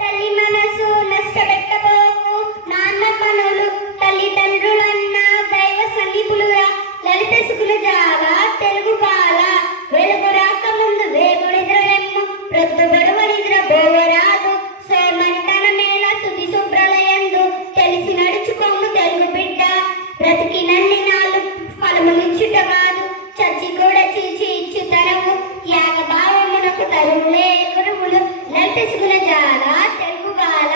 తల్లి మనసు నష్టపెట్టబోకు నాన్న పనులు తల్లిదండ్రులన్న దైవ సన్నిపులుగా లలిత సుకుల జాల తెలుగు బాల వెలుగు రాక ముందు వేగునిద్రలెమ్ము ప్రొద్దుబడువ నిద్ర బోవరాదు సోమంతన మేళ సుది శుభ్రలయందు తెలిసి నడుచుకోము తెలుగు బిడ్డ బ్రతికినన్ని నాలు ఫలములిచ్చుట కాదు చచ్చి కూడా చీచి ఇచ్చు తరము యాగ భావమునకు తరుములే గురువులు లలిత సుకుల జాల తెలుగు బాల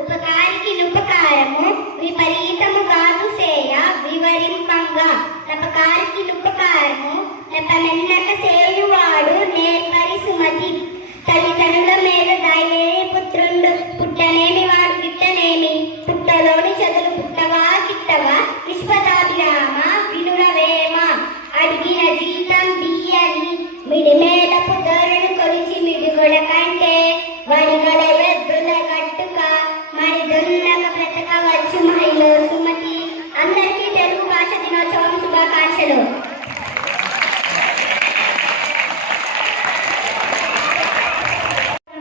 ఉపకారికి నుపకారము విపరీతము కాదు సేయ వివరింపంగా నపకారికి నుపకారము నపమెన్నక సేయువాడు నేర్పరి సుమతి తల్లిదండ్రుల మీద దయే పుత్రుండు పుట్టనేమి వాడు గిట్టనేమి పుట్టలోని చదులు పుట్టవా గిట్టవా విశ్వదాభిరామ వినురవేమ అడిగిన జీతం బియ్యని మిడిమేలపు ధరను కొలిచి మిడిగొడ కంటే వడిగల ఎద్దుల గట్టుక మరి దొన్నక బ్రతకవచ్చు మహిళ సుమతి. అందరికీ తెలుగు భాష దినోత్సవం శుభాకాంక్షలు.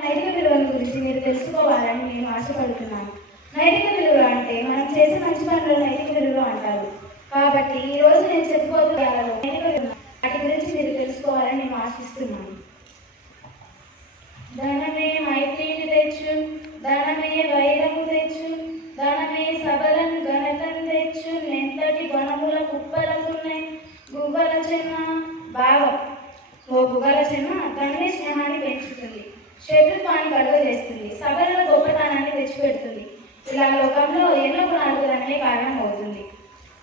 నైతిక విలువల గురించి మీరు తెలుసుకోవాలని నేను ఆశపడుతున్నాను. నైతిక విలువ అంటే మనం చేసే మంచి పనులు నైతిక విలువ అంటారు. కాబట్టి ఈ రోజు నేను చెప్పబోతున్నాను నైతిక విలువ వాటి గురించి మీరు తెలుసుకోవాలని నేను ఆశిస్తున్నాను. ధనమే మైత్రిని తెచ్చు, ధనమే వైరము తెచ్చు, ధనమే సబలను ఘనతను తెచ్చు, నెంతటి గుణముల కుప్పలకున్నాయి గువ్వల చెన్న భావం. ఓ గువ్వల చెన్న ధనుని స్నేహాన్ని పెంచుతుంది, శత్రుత్వాన్ని కలుగజేస్తుంది, సబలలో గొప్పతనాన్ని తెచ్చిపెడుతుంది. ఇలా లోకంలో ఎన్నో గుణాలకు ధనమే కారణం అవుతుంది.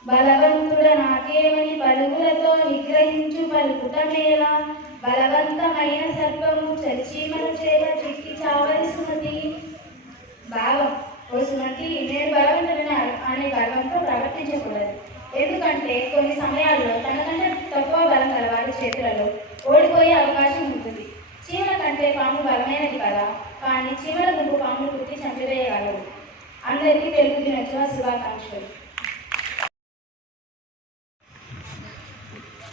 బలవంతుడ నాకేమని పలుగులతో నిగ్రహించు పలుకుటమేలా, బలవంతమైన సర్పము చర్చీమల చేత చిక్కి చావరి సుమతి. భావం. ఓ సుమతి, నేను బలవంతుడిని అనే గర్వంతో ప్రవర్తించకూడదు. ఎందుకంటే కొన్ని సమయాల్లో తనకంటే తక్కువ బలం గల వారి చేతులలో ఓడిపోయే అవకాశం ఉంటుంది. చీమల కంటే పాము బలమైనది కదా, కానీ చీమల గుంపు పామును కుట్టి చంపివేయగలరు. అందరికీ తెలుగు దినోత్సవ శుభాకాంక్షలు.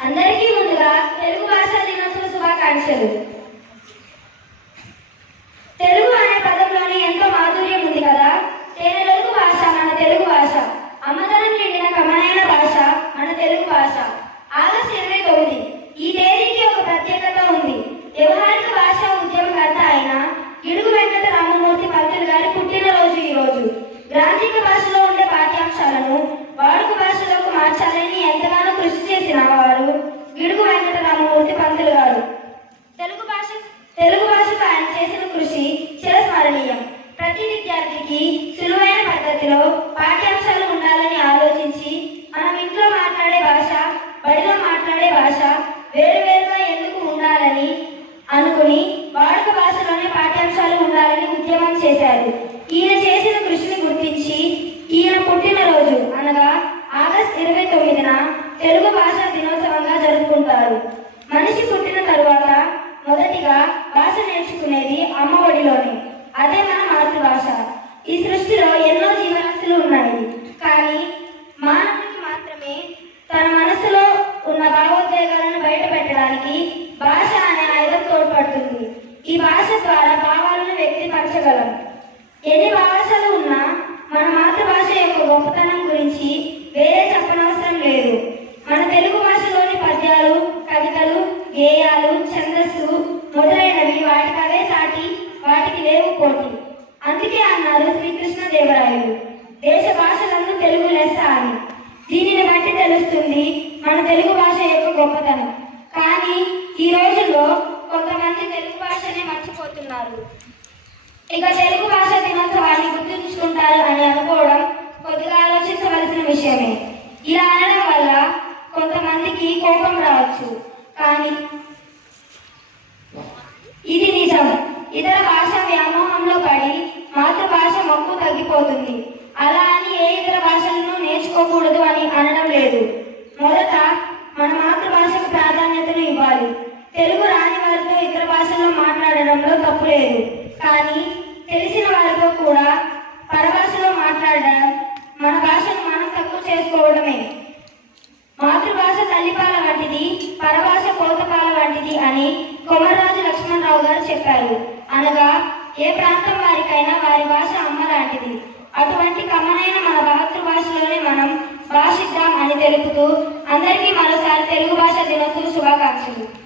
అందరికీ ముందుగా తెలుగు భాషా దినోత్సవ శుభాకాంక్షలు. తెలుగు అనే పదంలోనే ఎంతో మాధుర్యం ఉంది కదా. తెలుగు భాష మన తెలుగు భాష, అమ్మదనం నిండిన కమనైన భాష మన తెలుగు భాష. ఆగస్టు 29 ఈ తేదీకి ఒక ప్రత్యేకత ఉంది. వ్యవహారిక భాష ఉద్యమకర్త అయిన గిడుగు వెంకట రామమూర్తి పంతులు గారి పుట్టినరోజు ఈ రోజు. గ్రాంధిక భాషలో ఉండే పాఠ్యాంశాలను వాడుక భాషలోకి మార్చాలని ఎంతగానో కృషి చేసిన వారు గిడుగు వెంకట రామమూర్తి పంతులు గారు. తెలుగు భాషకు ఆయన చేసిన కృషి చిరస్మరణీయం. ప్రతి విద్యార్థికి సులువైన పద్ధతిలో పాఠ్యాంశాలు ఉండాలని ఆలోచించి మనం ఇంట్లో మాట్లాడే భాష, బడిలో మాట్లాడే భాష వేరువేరుగా ఎందుకు ఉండాలని అనుకుని వాడుక భాషలోనే పాఠ్యాంశాలు ఉండాలని ఉద్యమం చేశారు. ఈయన చేసిన కృషిని గుర్తించి ఈయన పుట్టినరోజు అనగా ఆగస్టు 29న తెలుగు భాషా దినోత్సవంగా జరుపుకుంటారు. మనిషి పుట్టిన తరువాత మొదటిగా భాష నేర్చుకునేది అమ్మ ఒడిలోనే. అదే మన మాతృభాష. ఈ సృష్టిలో ఎన్నో జీవరాశులు ఉన్నాయి, కానీ మానవునికి మాత్రమే తన మనసులో ఉన్న భావోద్వేగాలను బయట పెట్టడానికి భాష అనే ఆయుధం తోడ్పడుతుంది. ఈ భాష ద్వారా భావాలను వ్యక్తపరచగలం. ఎన్ని భాషలు ఉన్నా మన మాతృభాష యొక్క గొప్పతనం గురించి వేరే చెప్పనవసరం లేదు. మన తెలుగు భాషలోని పద్యాలు, కవితలు, గేయాలు, ఛందస్సు మొదలైనవి వాటికవే సాటి, వాటికి లేవు పోటీ. అందుకే అన్నారు శ్రీకృష్ణదేవరాయలు, దేశ భాషలను తెలుగు లెస్స అని. దీనిని బట్టి తెలుస్తుంది మన తెలుగు భాష యొక్క గొప్పతనం. కానీ ఈ రోజుల్లో కొంతమంది తెలుగు భాషనే మర్చిపోతున్నారు. ఇక తెలుగు భాష దినోత్సవాన్ని గుర్తుంచుకుంటారు అని అనుకోవడం కొద్దిగా ఆలోచించవలసిన విషయమే. ఇలా అనడం వల్ల కొంతమందికి కోపం రావచ్చు, కానీ ఇది నిజం. ఇతర భాష వ్యామోహంలో పడి మాతృభాష మొక్కు తగ్గిపోతుంది. అలా అని ఏ ఇతర భాషలను నేర్చుకోకూడదు అని అనడం లేదు. మొదట మన మాతృభాషకు ప్రాధాన్యతను ఇవ్వాలి. తెలుగు రాని వారితో ఇతర భాషల్లో మాట్లాడడంలో తప్పు లేదు, కానీ తెలిసిన వారితో కూడా పరభాషలో మాట్లాడడం మన భాషను మనం తక్కువ చేసుకోవడమే. మాతృభాష తల్లిపాల వంటిది, పరభాష కోతపాల వంటిది అని కొమర్రాజు లక్ష్మణరావు గారు చెప్పారు. అనగా ఏ ప్రాంతం వారికైనా వారి భాష అమ్మ లాంటిది. అటువంటి కమ్మనైన మన మాతృభాషలోనే మనం భాషిద్దాం అని తెలుపుతూ అందరికీ మరోసారి తెలుగు భాష దినోత్సవ శుభాకాంక్షలు.